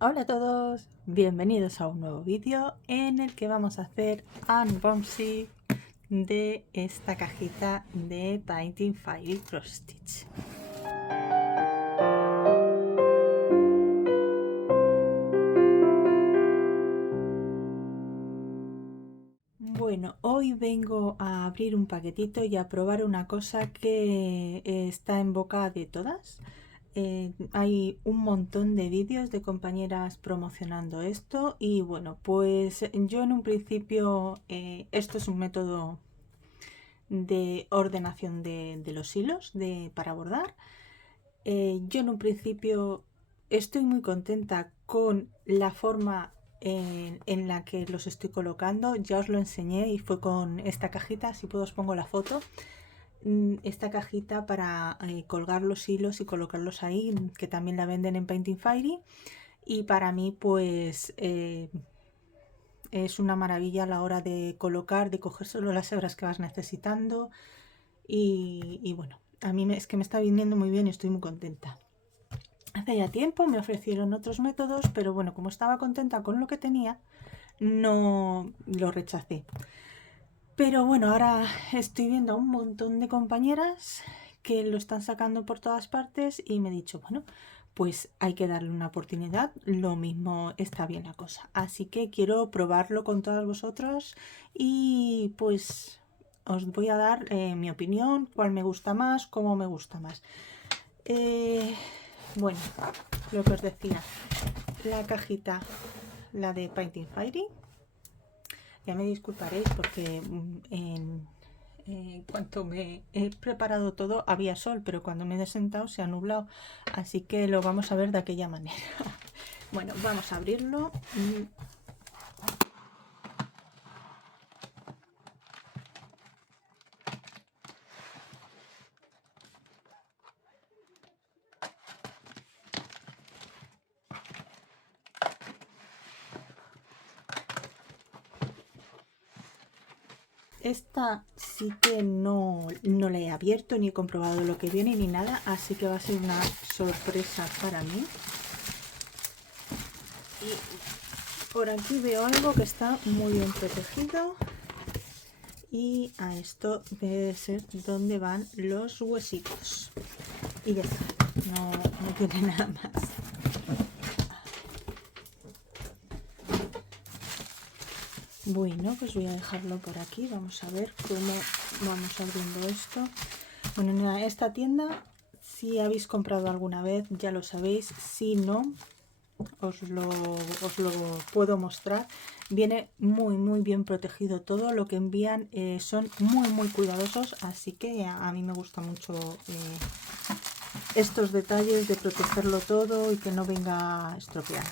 Hola a todos, bienvenidos a un nuevo vídeo en el que vamos a hacer unboxing de esta cajita de Painting Fairy Cross Stitch. Bueno, hoy vengo a abrir un paquetito y a probar una cosa que está en boca de todas. Hay un montón de vídeos de compañeras promocionando esto y bueno, pues yo en un principio esto es un método de ordenación de los hilos para bordar. Yo en un principio estoy muy contenta con la forma en la que los estoy colocando. Ya os lo enseñé y fue con esta cajita, si puedo os pongo la foto. Esta cajita para colgar los hilos y colocarlos ahí, que también la venden en Painting Fairy, y para mí pues es una maravilla a la hora de colocar, de coger solo las hebras que vas necesitando y bueno, a mí es que me está viniendo muy bien y estoy muy contenta. Hace ya tiempo me ofrecieron otros métodos, pero bueno, como estaba contenta con lo que tenía, no lo rechacé. Pero bueno, ahora estoy viendo a un montón de compañeras que lo están sacando por todas partes y me he dicho, bueno, pues hay que darle una oportunidad, lo mismo está bien la cosa. Así que quiero probarlo con todos vosotros y pues os voy a dar mi opinión, cuál me gusta más, cómo me gusta más. Bueno, lo que os decía, la cajita, la de Painting Fairy. Ya me disculparéis porque en cuanto me he preparado todo había sol, pero cuando me he sentado se ha nublado, así que lo vamos a ver de aquella manera. Bueno, vamos a abrirlo. Esta sí que no la he abierto ni he comprobado lo que viene ni nada, así que va a ser una sorpresa para mí. Y por aquí veo algo que está muy bien protegido. Y a esto debe ser donde van los huesitos. Y ya está, no tiene nada más. Bueno, pues voy a dejarlo por aquí. Vamos a ver cómo vamos abriendo esto. Bueno, en esta tienda, si habéis comprado alguna vez, ya lo sabéis. Si no, os lo puedo mostrar. Viene muy bien protegido todo. Lo que envían son muy cuidadosos, así que a mí me gusta mucho estos detalles de protegerlo todo y que no venga estropeado.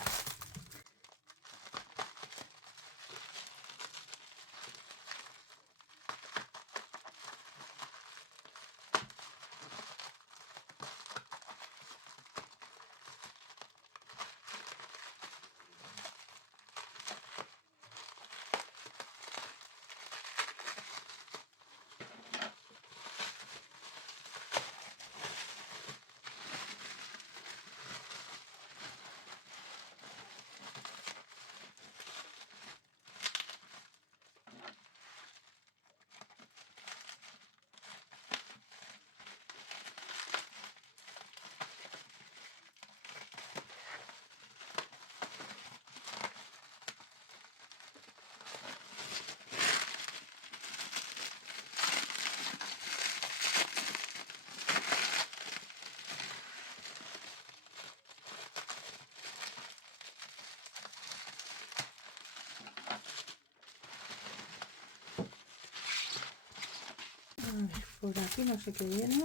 A ver, por aquí no sé qué viene.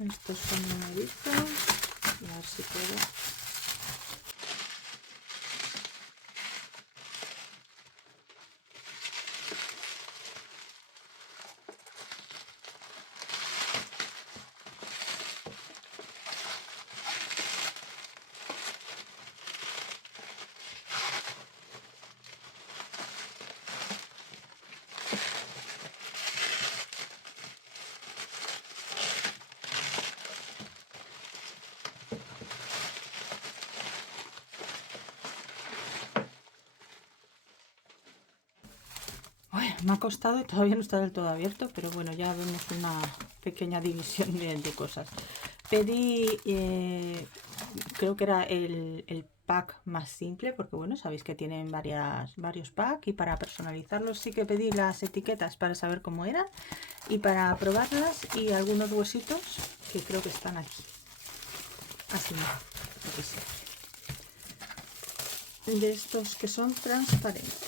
Estos son numeritos. A ver si puedo. me ha costado y todavía no está del todo abierto, pero bueno, ya vemos una pequeña división de cosas. Pedí, creo que era el pack más simple, porque bueno, sabéis que tienen varios packs, y para personalizarlos sí que pedí las etiquetas para saber cómo eran y para probarlas, y algunos huesitos que creo que están aquí. Así, aquí sí. De estos que son transparentes.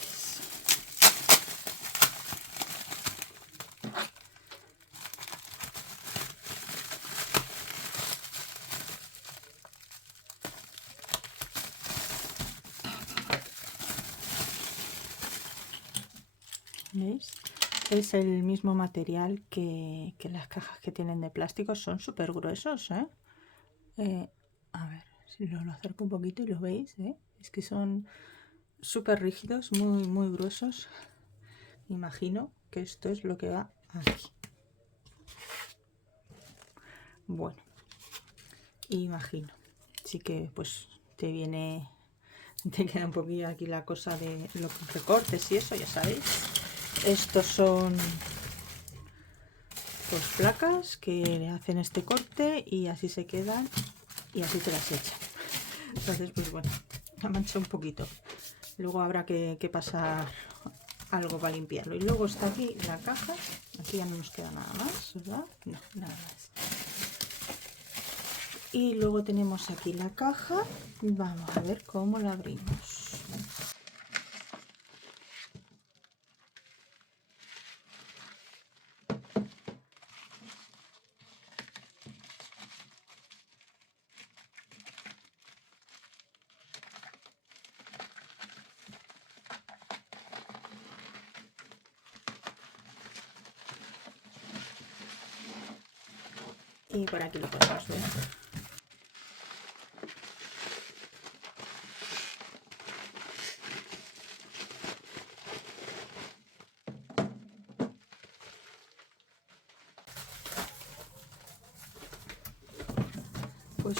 ¿Veis? Es el mismo material que las cajas que tienen de plástico. Son súper gruesos, ¿eh? A ver si lo acerco un poquito y lo veis, ¿eh? Es que son súper rígidos, muy gruesos. Imagino que esto es lo que va aquí. Bueno, imagino. Sí que pues te queda un poquillo aquí la cosa de los recortes y eso, ya sabéis. Estos son pues placas que hacen este corte y así se quedan y así te las echan. Entonces pues bueno, la mancha un poquito. Luego habrá que pasar algo para limpiarlo. Y luego está aquí la caja. Aquí ya no nos queda nada más, ¿verdad? No, nada más. Y luego tenemos aquí la caja. Vamos a ver cómo la abrimos. Y por aquí lo podemos ver. Pues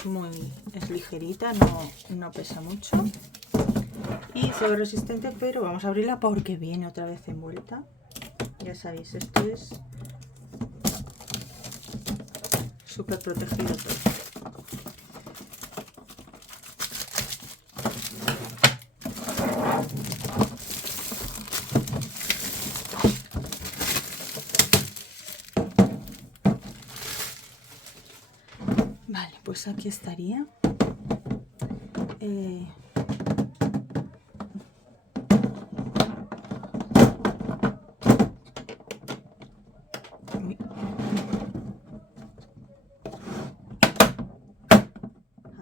es ligerita, no pesa mucho y se ve resistente, pero vamos a abrirla porque viene otra vez envuelta. Ya sabéis, esto es súper protegido todo. Vale, pues aquí estaría.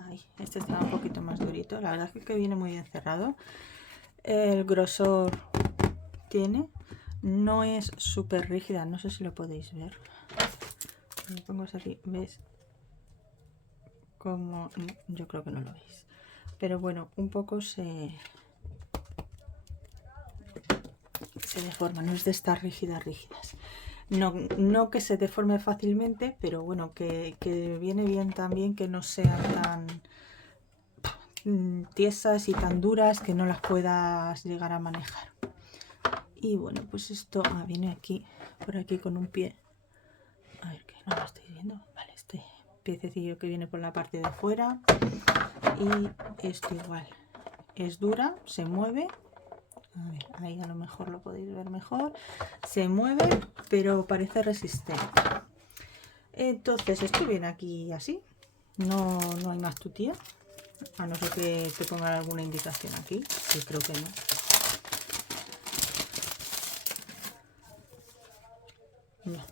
Ay, este está un poquito más durito. La verdad es que viene muy bien cerrado. El grosor tiene. No es súper rígida, no sé si lo podéis ver. Lo pongo aquí, ¿ves? Como yo creo que no lo veis, pero bueno, un poco se deforma, no es de estas rígidas. No que se deforme fácilmente, pero bueno, que viene bien también que no sean tan tiesas y tan duras que no las puedas llegar a manejar. Y bueno, pues esto viene aquí, por aquí con un pie. A ver, que no lo estáis viendo. Vale, este piececillo que viene por la parte de fuera. Y esto igual es dura, se mueve. A ver, ahí a lo mejor lo podéis ver mejor. Se mueve, pero parece resistente. Entonces esto viene aquí así. No hay más tutía. A no ser que te pongan alguna indicación aquí. Que creo que no. No.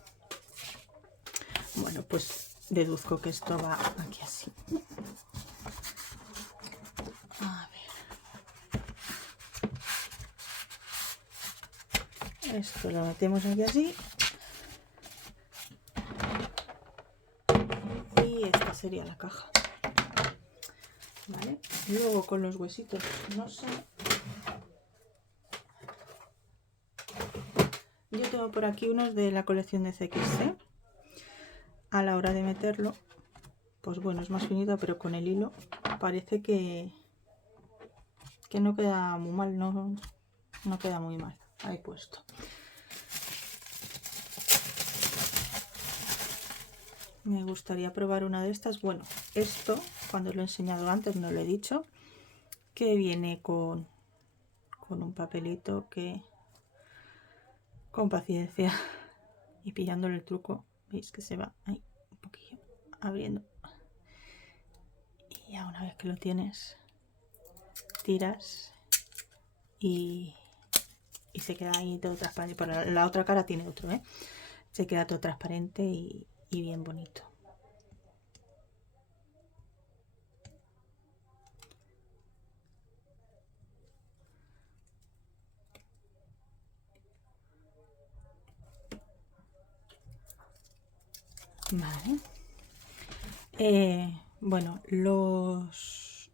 Bueno, pues deduzco que esto va aquí así. A ver. Esto lo metemos aquí así. Y esta sería la caja. ¿Vale? Luego con los huesitos, no sé. Yo tengo por aquí unos de la colección de CXC. A la hora de meterlo, pues bueno, es más finito, pero con el hilo parece que no queda muy mal, no queda muy mal ahí puesto. Me gustaría probar una de estas. Bueno, esto, cuando lo he enseñado antes, no lo he dicho, que viene con un papelito que, con paciencia y pillándole el truco, veis que se va ahí un poquillo abriendo. Y ya una vez que lo tienes, tiras y se queda ahí todo transparente. Por la otra cara tiene otro, ¿eh? Se queda todo transparente y bien bonito. Vale. Bueno, los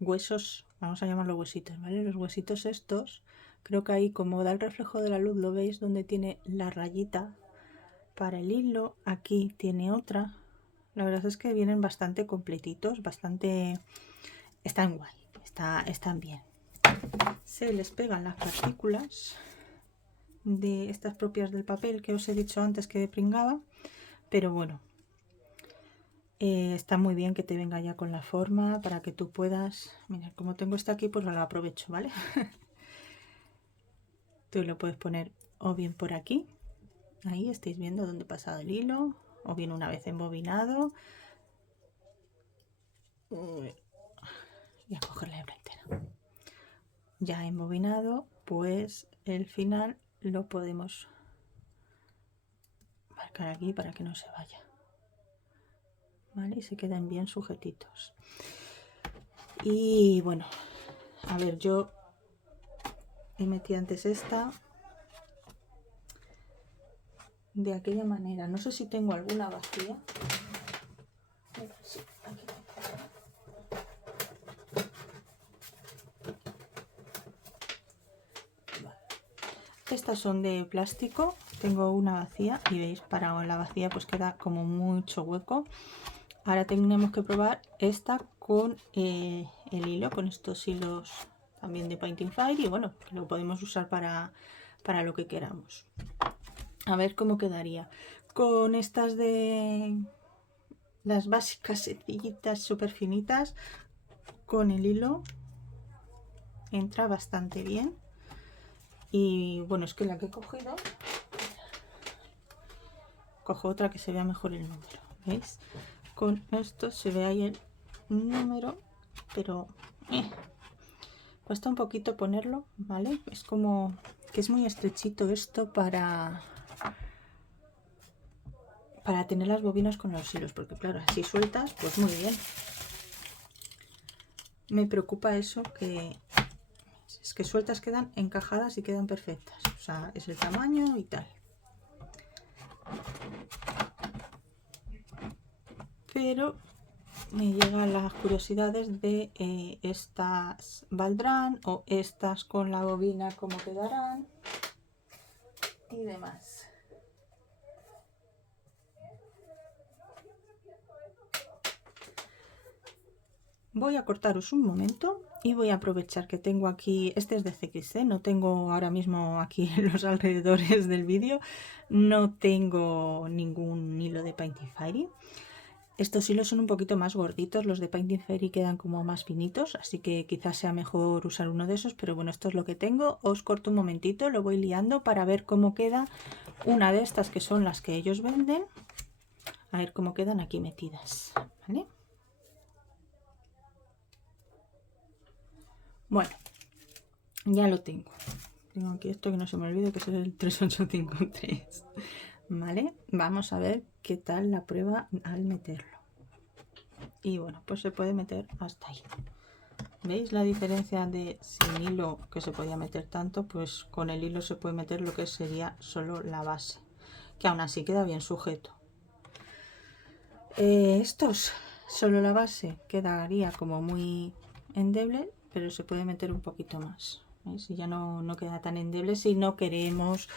huesos, vamos a llamarlos huesitos, ¿vale? Los huesitos estos, creo que ahí como da el reflejo de la luz, lo veis donde tiene la rayita para el hilo. Aquí tiene otra. La verdad es que vienen bastante completitos, bastante... están guay, están bien. Se les pegan las partículas de estas propias del papel que os he dicho antes que pringaba, pero bueno, está muy bien que te venga ya con la forma para que tú puedas... Mira, como tengo esta aquí, pues lo aprovecho, ¿vale? Tú lo puedes poner o bien por aquí, ahí estáis viendo dónde he pasado el hilo, o bien una vez embobinado. Y a coger la hebra entera. Ya embobinado, pues el final lo podemos marcar aquí para que no se vaya, ¿vale? Y se quedan bien sujetitos. Y bueno, a ver, yo he metido antes esta de aquella manera. No sé si tengo alguna vacía. Sí, aquí tengo. Vale. Estas son de plástico. Tengo una vacía y veis, para la vacía pues queda como mucho hueco. Ahora tenemos que probar esta con el hilo, con estos hilos también de Painting Fire, y bueno, que lo podemos usar para lo que queramos. A ver cómo quedaría. Con estas de las básicas sencillitas, súper finitas, con el hilo entra bastante bien. Y bueno, es que la que he cogido, cojo otra que se vea mejor el número, ¿veis? Con esto se ve ahí el número, pero cuesta un poquito ponerlo, ¿vale? Es como que es muy estrechito esto para tener las bobinas con los hilos, porque claro, así sueltas, pues muy bien. Me preocupa eso, que es que sueltas quedan encajadas y quedan perfectas, o sea, es el tamaño y tal. Pero me llegan las curiosidades de estas valdrán o estas con la bobina cómo quedarán y demás. Voy a cortaros un momento y voy a aprovechar que tengo aquí, este es de CXC, no tengo ahora mismo aquí en los alrededores del vídeo, no tengo ningún hilo de Painting Fairy. Estos hilos son un poquito más gorditos, los de Painting Fairy quedan como más finitos, así que quizás sea mejor usar uno de esos, pero bueno, esto es lo que tengo. Os corto un momentito, lo voy liando para ver cómo queda una de estas que son las que ellos venden. A ver cómo quedan aquí metidas, ¿vale? Bueno, ya lo tengo. Tengo aquí esto que no se me olvide, que es el 3853. ¿Vale? Vamos a ver qué tal la prueba al meterlo. Y bueno, pues se puede meter hasta ahí. ¿Veis la diferencia de sin hilo, que se podía meter tanto? Pues con el hilo se puede meter lo que sería solo la base, que aún así queda bien sujeto. Estos, solo la base, quedaría como muy endeble, pero se puede meter un poquito más. ¿Veis? Y ya no queda tan endeble si no queremos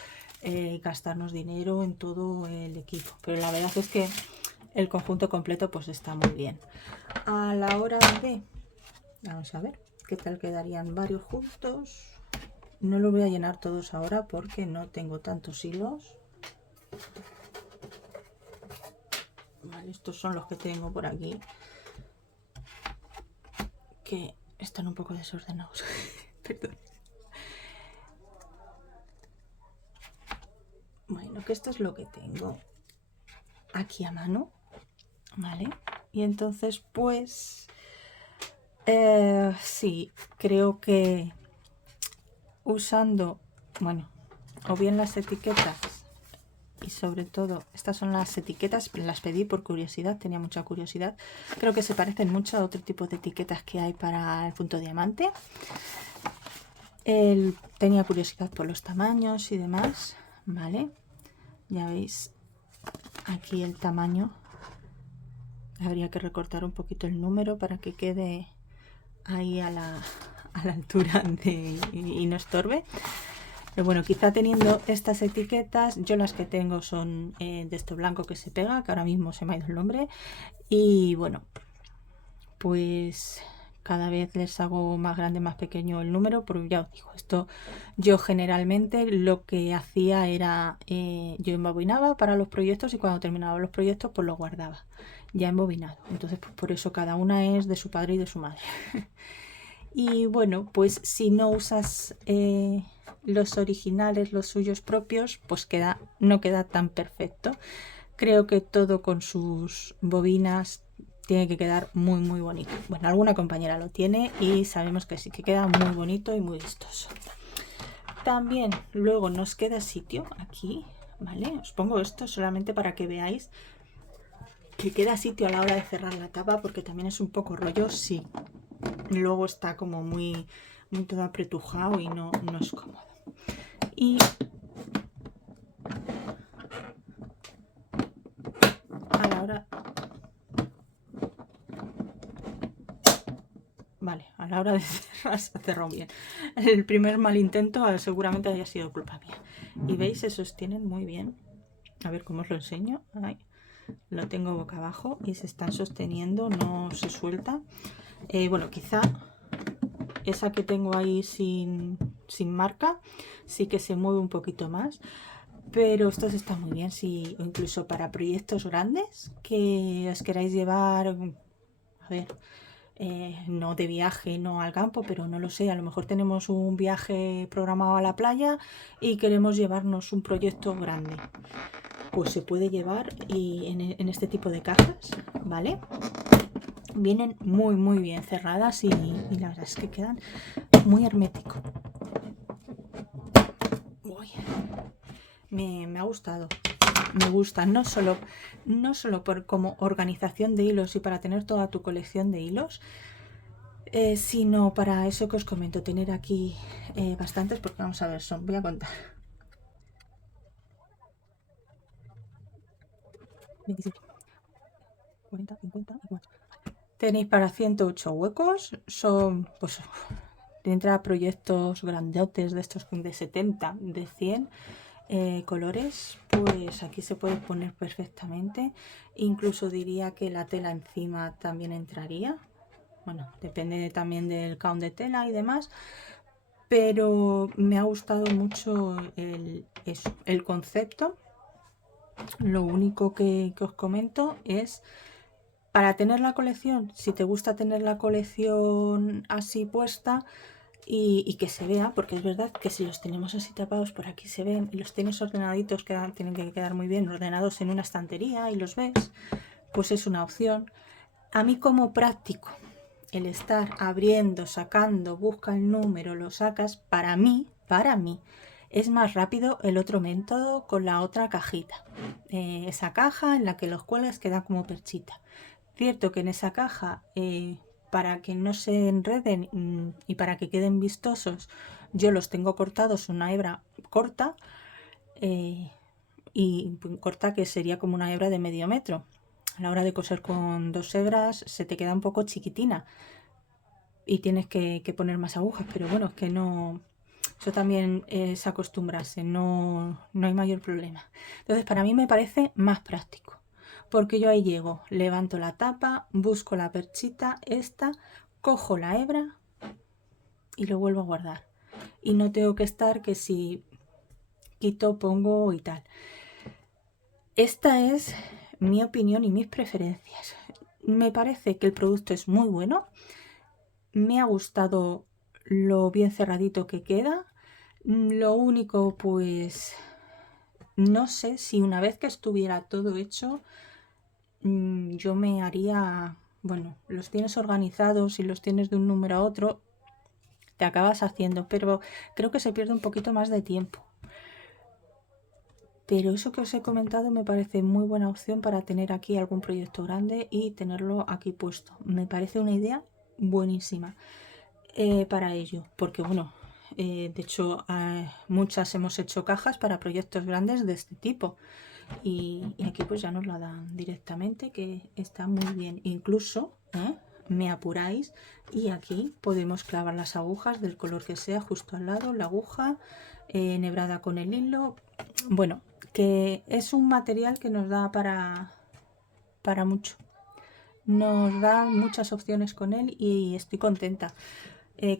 gastarnos dinero en todo el equipo. Pero la verdad es que el conjunto completo pues está muy bien. A la hora de... Vamos a ver qué tal quedarían varios juntos. No lo voy a llenar todos ahora porque no tengo tantos hilos. Vale, estos son los que tengo por aquí, que están un poco desordenados. Perdón. Bueno, que esto es lo que tengo aquí a mano, ¿vale? Y entonces, pues, sí, creo que usando, bueno, o bien las etiquetas, y sobre todo, estas son las etiquetas, las pedí por curiosidad, tenía mucha curiosidad. Creo que se parecen mucho a otro tipo de etiquetas que hay para el punto diamante. Tenía curiosidad por los tamaños y demás, ¿vale? Ya veis aquí el tamaño. Habría que recortar un poquito el número para que quede ahí a la altura y no estorbe. Pero bueno, quizá teniendo estas etiquetas, yo las que tengo son de esto blanco que se pega, que ahora mismo se me ha ido el nombre. Y bueno, pues cada vez les hago más grande, más pequeño el número, porque ya os digo, esto yo generalmente lo que hacía era, yo embobinaba para los proyectos y cuando terminaba los proyectos pues los guardaba ya embobinado. Entonces pues por eso cada una es de su padre y de su madre. Y bueno, pues si no usas los originales, los suyos propios, pues no queda tan perfecto. Creo que todo con sus bobinas tiene que quedar muy muy bonito. Bueno, alguna compañera lo tiene y sabemos que sí que queda muy bonito y muy vistoso. También luego nos queda sitio aquí, ¿vale? Os pongo esto solamente para que veáis que queda sitio a la hora de cerrar la tapa, porque también es un poco rollo si luego está como muy todo apretujado y no es cómodo. Y a la hora, vale, a la hora de cerrar se ha cerrado bien. El primer mal intento seguramente haya sido culpa mía. Y veis, se sostienen muy bien. A ver cómo os lo enseño. Ahí. Lo tengo boca abajo y se están sosteniendo, no se suelta. Bueno, quizá esa que tengo ahí sin marca sí que se mueve un poquito más, pero esto está muy bien, si incluso para proyectos grandes que os queráis llevar, a ver, no de viaje, no al campo, pero no lo sé, a lo mejor tenemos un viaje programado a la playa y queremos llevarnos un proyecto grande, pues se puede llevar y en este tipo de cajas, ¿vale? Vienen muy muy bien cerradas y la verdad es que quedan muy hermético. Uy, me ha gustado. Me gusta no solo por como organización de hilos y para tener toda tu colección de hilos, sino para eso que os comento, tener aquí bastantes, porque vamos a ver, voy a contar. 27, 40, 50 y 4. Tenéis para 108 huecos, son pues de entrada proyectos grandotes de estos de 70, de 100 colores, pues aquí se puede poner perfectamente. Incluso diría que la tela encima también entraría. Bueno, depende también del count de tela y demás, pero me ha gustado mucho el concepto. Lo único que os comento es, para tener la colección, si te gusta tener la colección así puesta y que se vea, porque es verdad que si los tenemos así tapados por aquí se ven y los tienes ordenaditos, tienen que quedar muy bien ordenados en una estantería y los ves, pues es una opción. A mí como práctico, el estar abriendo, sacando, busca el número, lo sacas, para mí, es más rápido el otro método con la otra cajita. Esa caja en la que los cuelgas queda como perchita. Cierto que en esa caja, para que no se enreden y para que queden vistosos, yo los tengo cortados una hebra corta, y corta que sería como una hebra de medio metro. A la hora de coser con 2 hebras se te queda un poco chiquitina y tienes que poner más agujas, pero bueno, es que no, eso también es acostumbrarse, no hay mayor problema. Entonces para mí me parece más práctico, porque yo ahí llego, levanto la tapa, busco la perchita esta, cojo la hebra y lo vuelvo a guardar. y no tengo que estar que si quito, pongo y tal. Esta es mi opinión y mis preferencias. Me parece que el producto es muy bueno. Me ha gustado lo bien cerradito que queda. Lo único, pues, no sé si una vez que estuviera todo hecho, yo me haría, bueno, los tienes organizados y los tienes de un número a otro, te acabas haciendo, pero creo que se pierde un poquito más de tiempo. Pero eso que os he comentado me parece muy buena opción para tener aquí algún proyecto grande y tenerlo aquí puesto. Me parece una idea buenísima para ello, porque bueno, de hecho muchas hemos hecho cajas para proyectos grandes de este tipo y aquí pues ya nos la dan directamente, que está muy bien. Incluso me apuráis y aquí podemos clavar las agujas del color que sea justo al lado, la aguja enhebrada con el hilo. Bueno, que es un material que nos da para mucho. Nos da muchas opciones con él y estoy contenta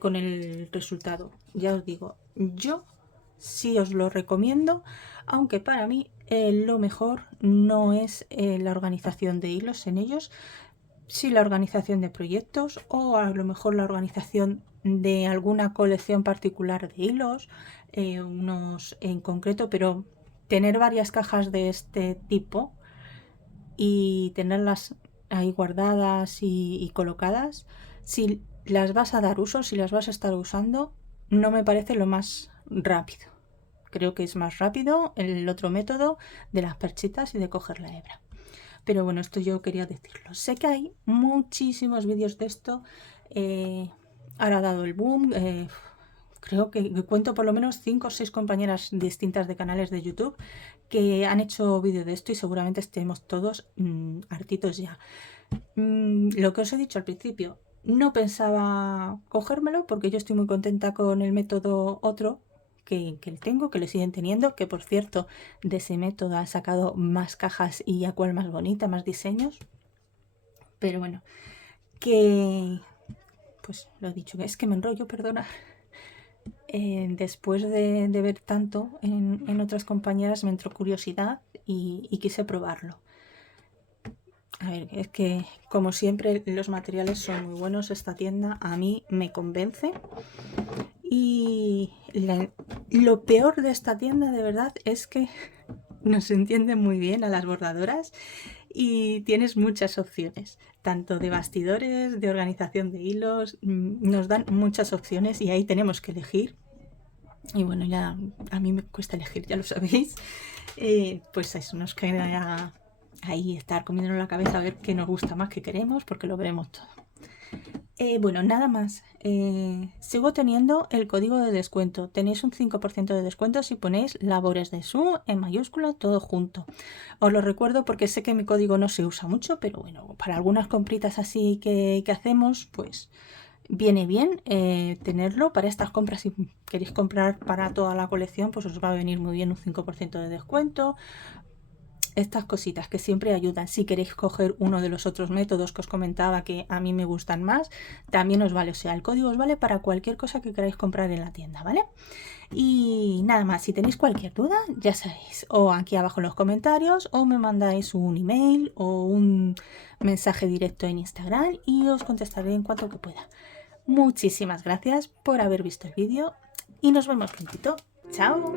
con el resultado. Ya os digo, yo sí os lo recomiendo, aunque para mí lo mejor no es la organización de hilos en ellos, sí la organización de proyectos o a lo mejor la organización de alguna colección particular de hilos, unos en concreto, pero tener varias cajas de este tipo y tenerlas ahí guardadas y colocadas, si las vas a dar uso, si las vas a estar usando, no me parece lo más rápido. Creo que es más rápido el otro método de las perchitas y de coger la hebra. Pero bueno, esto yo quería decirlo. Sé que hay muchísimos vídeos de esto. Ahora ha dado el boom. Creo que cuento por lo menos 5 o 6 compañeras distintas de canales de YouTube que han hecho vídeo de esto y seguramente estemos todos hartitos ya. Lo que os he dicho al principio, no pensaba cogérmelo porque yo estoy muy contenta con el método otro que tengo, que le siguen teniendo, que por cierto de ese método han sacado más cajas y a cual más bonita, más diseños. Pero bueno, que pues lo he dicho, es que me enrollo, perdona. Después de ver tanto en otras compañeras me entró curiosidad y quise probarlo. A ver, es que como siempre los materiales son muy buenos, esta tienda a mí me convence. Y lo peor de esta tienda de verdad es que nos entiende muy bien a las bordadoras y tienes muchas opciones, tanto de bastidores, de organización de hilos, nos dan muchas opciones y ahí tenemos que elegir. Y bueno, ya a mí me cuesta elegir, ya lo sabéis. Pues eso, nos queda ahí estar comiéndonos la cabeza a ver qué nos gusta más, qué queremos, porque lo veremos todo. Bueno, nada más. Sigo teniendo el código de descuento. Tenéis un 5% de descuento si ponéis Labores de Su en mayúscula, todo junto. Os lo recuerdo porque sé que mi código no se usa mucho, pero bueno, para algunas compritas así que hacemos, pues viene bien tenerlo para estas compras. Si queréis comprar para toda la colección, pues os va a venir muy bien un 5% de descuento. Estas cositas que siempre ayudan. Si queréis coger uno de los otros métodos que os comentaba que a mí me gustan más, también os vale. O sea, el código os vale para cualquier cosa que queráis comprar en la tienda, ¿vale? Y nada más, si tenéis cualquier duda, ya sabéis, o aquí abajo en los comentarios, o me mandáis un email o un mensaje directo en Instagram y os contestaré en cuanto que pueda. Muchísimas gracias por haber visto el vídeo y nos vemos prontito. ¡Chao!